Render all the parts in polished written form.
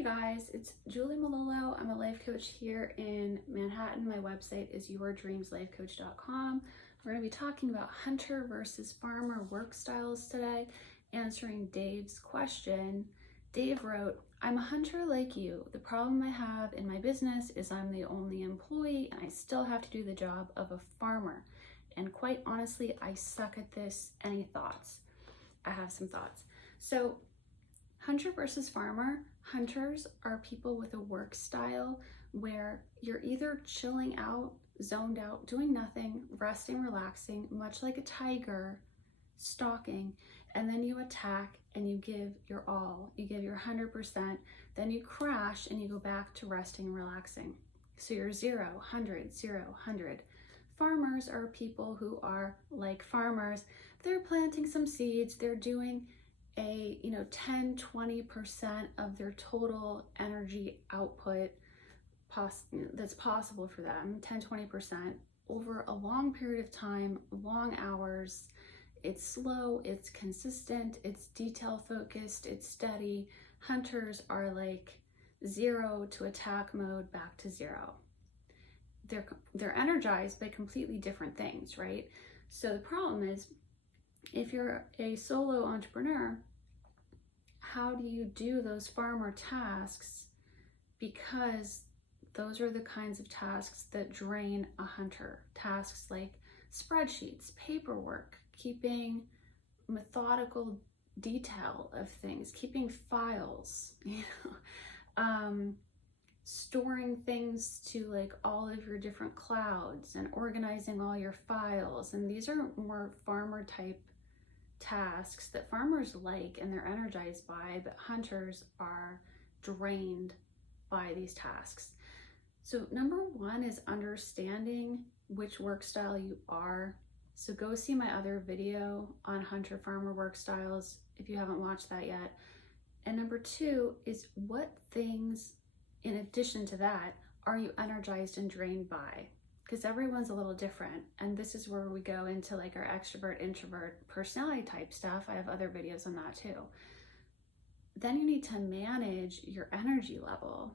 Hey guys, it's Julie Malolo. I'm a life coach here in Manhattan. My website is yourdreamslifecoach.com. We're going to be talking about hunter versus farmer work styles today, answering Dave's question. Dave wrote, I'm a hunter like you. The problem I have in my business is I'm the only employee and I still have to do the job of a farmer. And quite honestly, I suck at this. Any thoughts? I have some thoughts. So hunter versus farmer. Hunters are people with a work style where you're either chilling out, zoned out, doing nothing, resting, relaxing, much like a tiger, stalking, and then you attack and you give your all. You give your 100%, then you crash and you go back to resting and relaxing. So you're 0, 100, 0, 100. Farmers are people who are like farmers. They're planting some seeds, they're doing a 10-20% of their total energy output that's possible for them, 10-20% over a long period of time, long hours. It's slow, it's consistent, it's detail focused, it's steady. Hunters are like 0 to attack mode, back to 0. They're energized by completely different things, right? So the problem is, if you're a solo entrepreneur, how do you do those farmer tasks? Because those are the kinds of tasks that drain a hunter. Tasks like spreadsheets, paperwork, keeping methodical detail of things, keeping files, storing things to like all of your different clouds and organizing all your files. And these are more farmer type tasks that farmers like and they're energized by, but hunters are drained by these tasks. So number one is understanding which work style you are. So go see my other video on hunter farmer work styles if you haven't watched that yet. And number two is, what things in addition to that are you energized and drained by? Because everyone's a little different, and this is where we go into like our extrovert, introvert, personality type stuff. I have other videos on that too. Then you need to manage your energy level,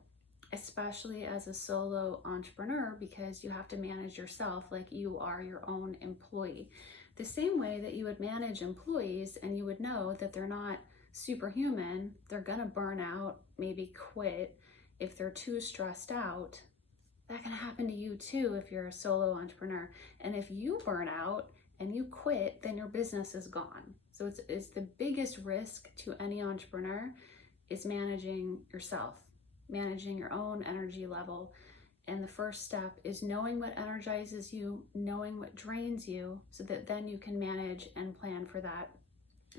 especially as a solo entrepreneur, because you have to manage yourself like you are your own employee. The same way that you would manage employees and you would know that they're not superhuman, they're gonna burn out, maybe quit if they're too stressed out. That can happen to you too if you're a solo entrepreneur. And if you burn out and you quit, then your business is gone. So it's the biggest risk to any entrepreneur is managing yourself, managing your own energy level. And the first step is knowing what energizes you, knowing what drains you, so that then you can manage and plan for that.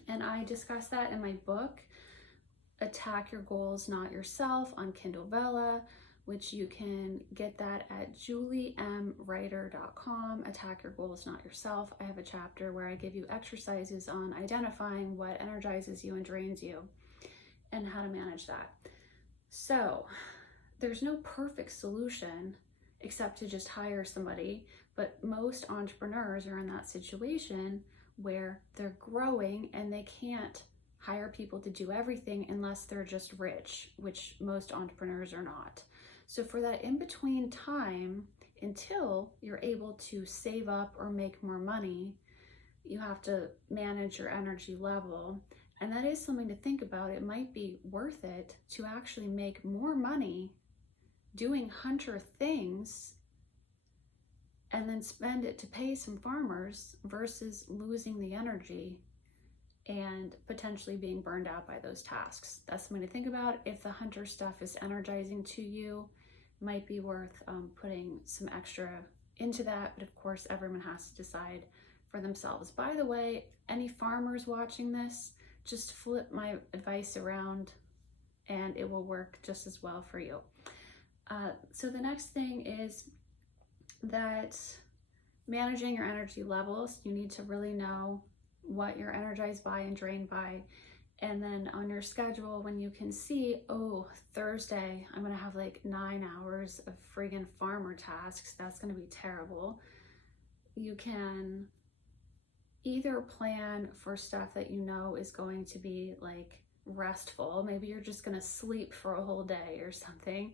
And I discuss that in my book, Attack Your Goals, Not Yourself, on Kindle Vella, which you can get that at juliemwriter.com. Attack Your Goals, Not Yourself. I have a chapter where I give you exercises on identifying what energizes you and drains you and how to manage that. So there's no perfect solution except to just hire somebody, but most entrepreneurs are in that situation where they're growing and they can't hire people to do everything unless they're just rich, which most entrepreneurs are not. So for that in-between time, until you're able to save up or make more money, you have to manage your energy level. And that is something to think about. It might be worth it to actually make more money doing hunter things and then spend it to pay some farmers versus losing the energy and potentially being burned out by those tasks. That's something to think about. If the hunter stuff is energizing to you, it might be worth putting some extra into that. But of course, everyone has to decide for themselves. By the way, any farmers watching this, just flip my advice around and it will work just as well for you. So the next thing is that managing your energy levels, you need to really know what you're energized by and drained by. And then on your schedule, when you can see, oh, Thursday, I'm gonna have like 9 hours of friggin' farmer tasks, that's gonna be terrible. You can either plan for stuff that you know is going to be like restful. Maybe you're just gonna sleep for a whole day or something,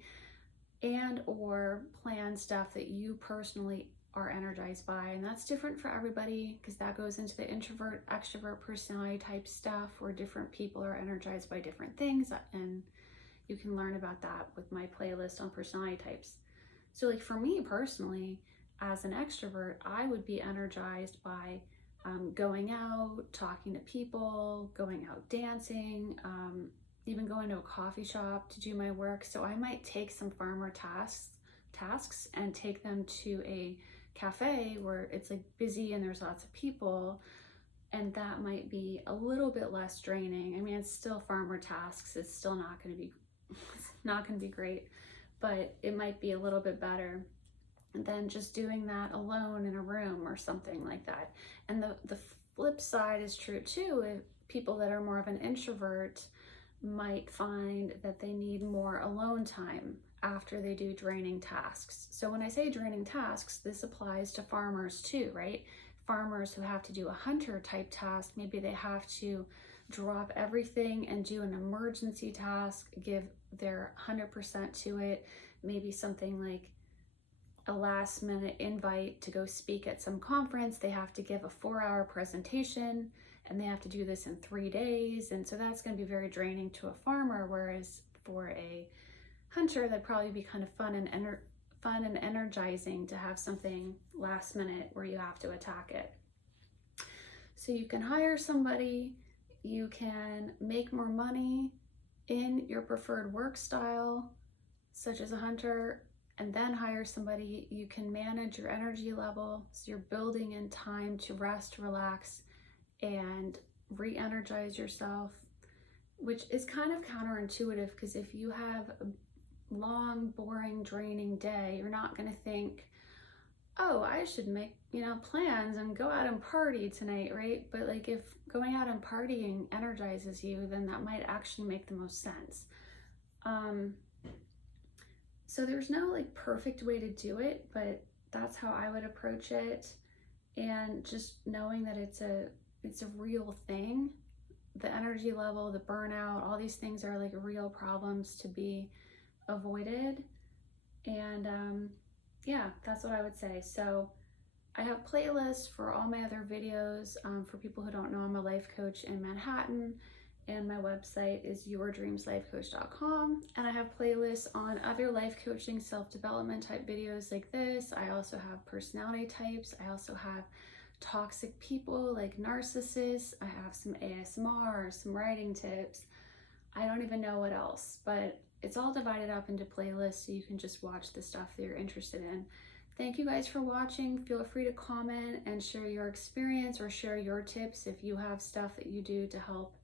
and or plan stuff that you personally are energized by. And that's different for everybody, because that goes into the introvert, extrovert personality type stuff, where different people are energized by different things. And you can learn about that with my playlist on personality types. So like for me personally, as an extrovert, I would be energized by going out, talking to people, going out dancing, even going to a coffee shop to do my work. So I might take some farmer tasks and take them to a cafe where it's like busy and there's lots of people, and that might be a little bit less draining. I mean, it's still farmer tasks. It's still not going to be great, but it might be a little bit better than just doing that alone in a room or something like that. And the flip side is true too. If people that are more of an introvert might find that they need more alone time after they do draining tasks. So when I say draining tasks, this applies to farmers too, right? Farmers who have to do a hunter type task, maybe they have to drop everything and do an emergency task, give their 100% to it. Maybe something like a last minute invite to go speak at some conference. They have to give a 4-hour presentation and they have to do this in 3 days. And so that's going to be very draining to a farmer. Whereas for a hunter, that'd probably be kind of fun and energizing to have something last minute where you have to attack it. So you can hire somebody, you can make more money in your preferred work style, such as a hunter, and then hire somebody. You can manage your energy level, so you're building in time to rest, relax, and re-energize yourself, which is kind of counterintuitive, because if you have a long, boring, draining day, you're not going to think, oh, I should make, plans and go out and party tonight, right? But like if going out and partying energizes you, then that might actually make the most sense. So there's no like perfect way to do it, but that's how I would approach it. And just knowing that it's a real thing. The energy level, the burnout, all these things are like real problems to be avoided. And yeah, that's what I would say. So I have playlists for all my other videos. For people who don't know, I'm a life coach in Manhattan, and my website is yourdreamslifecoach.com. And I have playlists on other life coaching, self-development type videos like this. I also have personality types. I also have toxic people like narcissists. I have some ASMR, some writing tips. I don't even know what else, but it's all divided up into playlists, so you can just watch the stuff that you're interested in. Thank you guys for watching. Feel free to comment and share your experience or share your tips if you have stuff that you do to help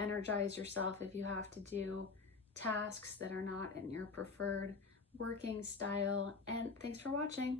energize yourself, if you have to do tasks that are not in your preferred working style. And thanks for watching.